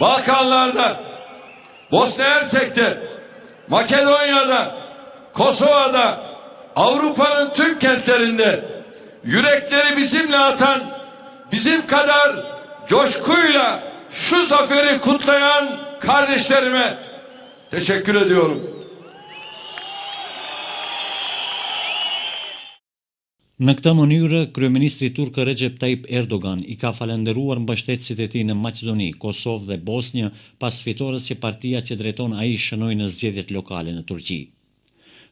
Balkanlarda, Bosna Hersek'te, Makedonya'da, Kosova'da, Avrupa'nın tüm kentlerinde yürekleri bizimle atan, bizim kadar coşkuyla şu zaferi kutlayan kardeşlerime teşekkür ediyorum. Në këtë mënyrë, kryeministri turk Recep Tayyip Erdogan i ka falendëruar mbështetësit e tij në Maqedoni, Kosovë dhe Bosnjë pas fitores që partia që drejton ai shënoi në zgjedhjet lokale në Turqi.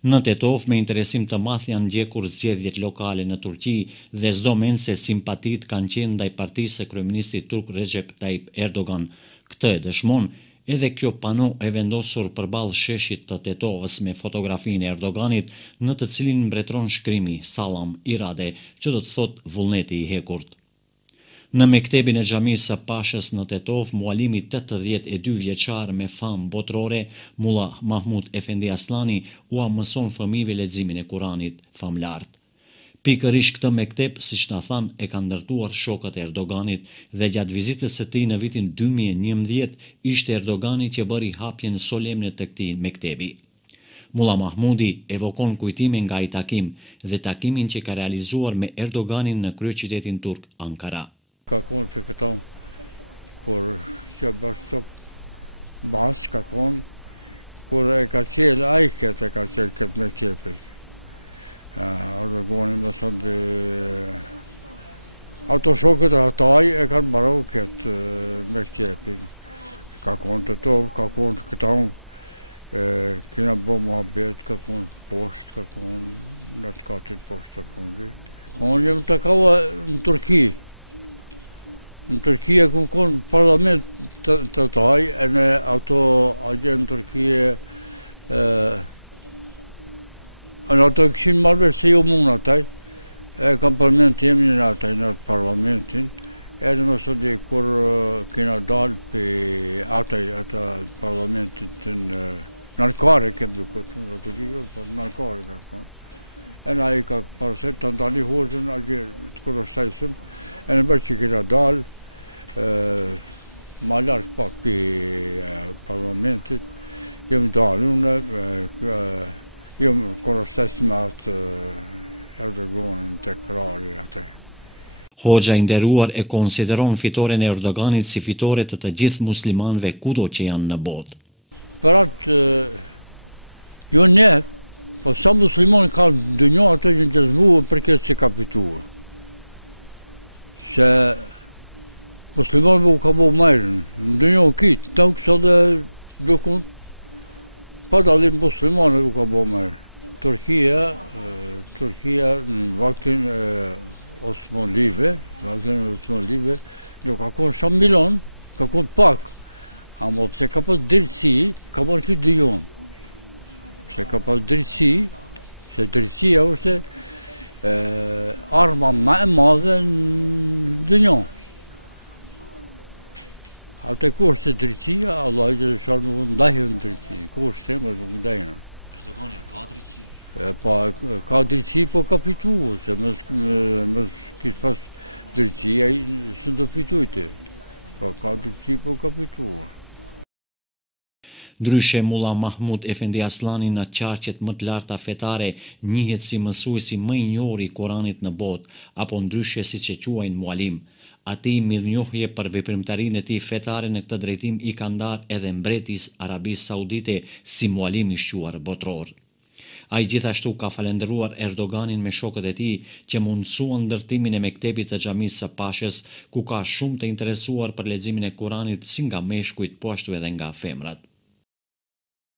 Në Tetov, me interesim të madh janë ndjekur zgjedhjet lokale në Turqi dhe çdo mend se simpatit kanë qenë ndaj partisë së kryeministrit turk Recep Tayyip Erdogan. Këtë e dëshmon edhe kjo pano e vendosur përballë sheshit të Tetovës me fotografinë e Erdoganit, në të cilin mbretëron shkrimi Salam Irade, që do të thotë vullneti i hekurt. Në mektebin e xhamisë së Pashës në Tetov, mualimi 82 vjeçar me famë botërore, Mulla Mahmud Efendi Aslani, ua mëson fëmijëve leximin e Kuranit famlart. Pikërisht këtë mektep, siç na than, e kanë ndërtuar shokët e Erdoganit dhe gjatë vizitës së tij në vitin 2011 ishte Erdogani që bëri hapjen solemne të këtij mektebi. Mulla Mahmudi evokon kujtime nga ai takim dhe takimin që ka realizuar me Erdoganin në kryeqytetin turk Ankara. Ka konë që këta, kur që bashkë bas, ka konë, kur e ka qelë ajket, e ka qelë këtë mektepi. Erdogani më thënë dhe ato shokët e ataj e kanë barau këtë mektepin. Ka konë të tovë, ka konë këta unë, kina bo muhabet, ka konë poshtë, ka konë në të katin poshtë të konë. Unë jem të kaua në Turki. Në Turki e këmë konë parlament të taj, e në ato agje në Turki në ato këshin marrëvesh se jo mund ataj, e kam parlament jemi në ataj në parlamentin, edhe më sot dhe kur kena dalë për ataj parlamentit në nërkare kem dukot, në nërkare ka konë. E në aji ka paraset të ndali hoxën, a gjithë të kërështajsëm, e në bërë që kena dalë, ma larkë pak për parlamentit, jem dalë unë, jem kërështajsë me atë Erdoganin të krari atë. Hoxha i nderuar e konsideron fitoren e Erdoganit si fitore të gjithë muslimanëve kudo që janë në botë. Për atë, jo ne, po sa musliman ka dënjo atë që në gjëzbuë për këtë që ka fituë. Se muslimanëve u ka bo mërën, në dënjo kitë, të kësa dhe dukun, pa dalim muslimanëve u ka bo mërën. Turkia në vaktin Osmanlive, nuk ka konë shumë milion, ka konë pak. Amo pëse ka pas drejtësi, ka marrë këtë dëjon. Pëse ka pas drejtësi, se drejtësia është arma ma e madhe në dëjon. Ate kur është drejtësia, Allah i gjithë nuk ndahë në drejtësi. Kur është temë, nuk ndahë në. Erdogan ka drejtësi? Pa, ka drejtësi, po ka fitu, se mës kishë pas drejtësia, së do fitujte. Pa, ka drejtësi, po ka fitu. Ndryshe, Mulla Mahmud Efendi Aslani në qarqet më të larta fetare njihet si mësuesi më i njohur i Kuranit në botë, apo ndryshe siç e quajnë mualim. Atij mirënjohje për veprimtarinë e tij fetare në këtë drejtim i ka ndarë edhe mbretis Arabisë Saudite si mualim i shquar botror. Ai gjithashtu ka falendëruar Erdoganin me shokët e tij që mundsuan ndërtimin e mektebit të xhamisë së Pashës, ku ka shumë të interesuar për leximin e Kuranit si nga meshkujt po ashtu edhe nga femrat.